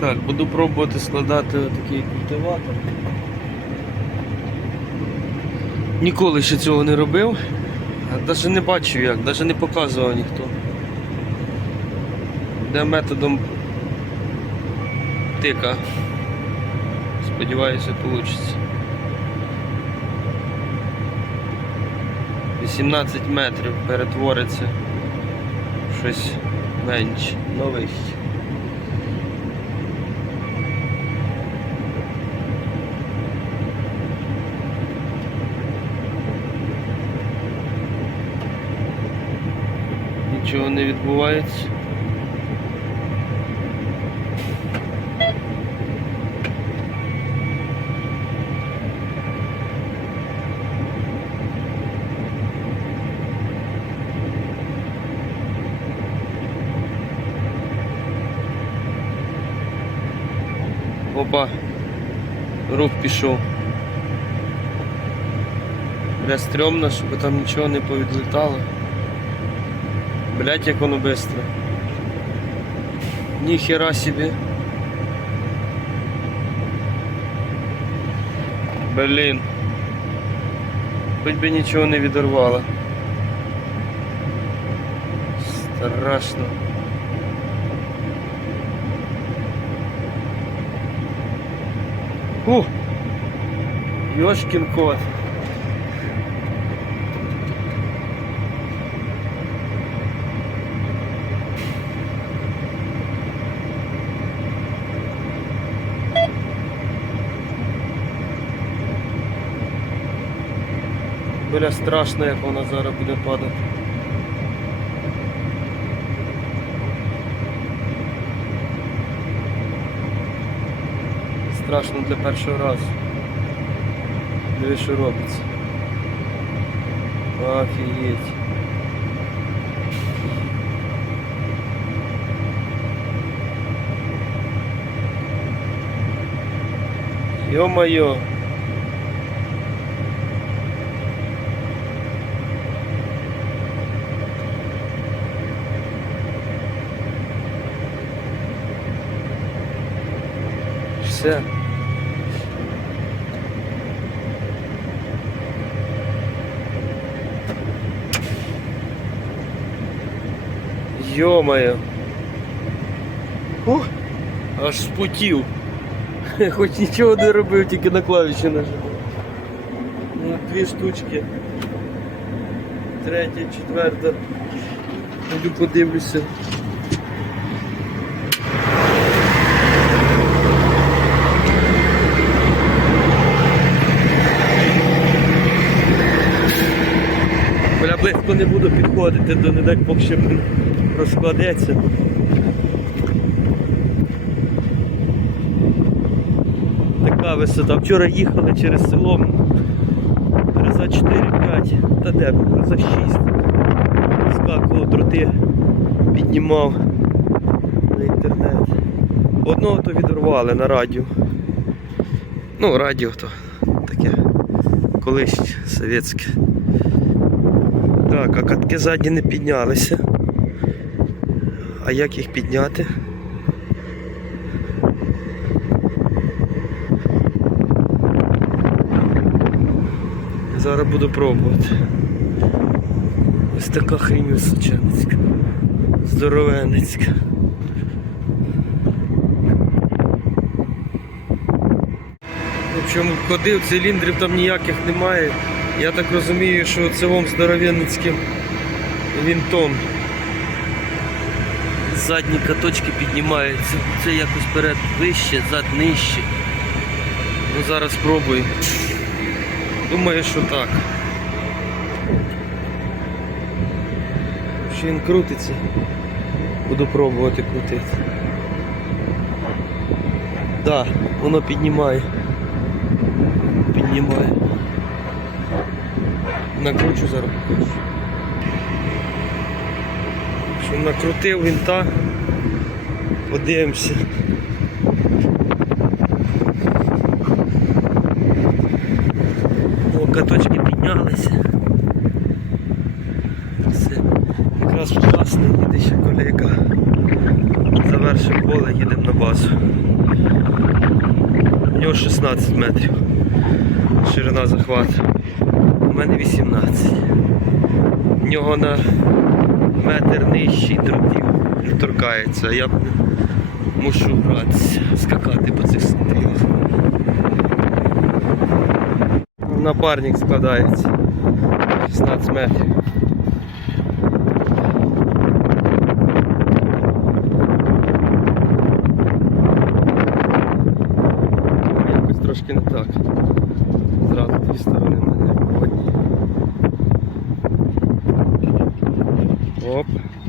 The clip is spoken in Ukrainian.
Так, буду пробувати складати такий культиватор. Ніколи ще цього не робив. Навіть не бачив як, навіть не показував ніхто. Де методом тика. Сподіваюся, вийде. 18 метрів перетвориться в щось менше, но Нічого не відбувається. Опа, рух пішов. Бля, стрьомно, щоб там нічого не повідлітало. Блять, як воно быстро. Ніхера собі. Блін. Хоч би нічого не відорвало. Страшно. Ух! Йошкін кот. Бля, страшно, як вона зараз буде падати. Страшно для першого разу. Диви, що робиться. Офігеть. Ё-моё. Все. Йо-моє. Ух, аж спутів. Хоч нічого не робив, тільки на клавіші нажимав. Ну, дві штучки. Третя, четверта. Піду подивлюся. Бля, близько не буду підходити до не так поки ще розкладеться. Така висота. Вчора їхали через село раза 4-5, та де, раза 6. Скакував дроти, піднімав на інтернет. Одного то відрвали на радіо. Ну, радіо то таке колись совєтське. Так, а катки задні не піднялися. А як їх підняти? Зараз буду пробувати. Ось така хрінь височенецька. Здоровенецька. В общем, ходив, циліндрів там ніяких немає. Я так розумію, що це вам здоровенницьким вінтом. Задні каточки піднімаються. Це якось перед вище, зад нижче. Ну зараз спробую. Думаю, що так. Що він крутиться. Буду пробувати крутити. Так, да, воно піднімає. Піднімає. Накручу зараз. Що накрутив винта. Подивимося. О, каточки піднялися. Все. Якраз вчасно їде ще колега. Завершив поле їдемо на базу. У нього 16 метрів. Ширина захвату. У мене 18. У нього на метр нижчий дротів не торкається, я мушу братися, скакати по цих стрілах. Напарник складається. 16 метрів. Якось трошки не так. Зразу дві сторони в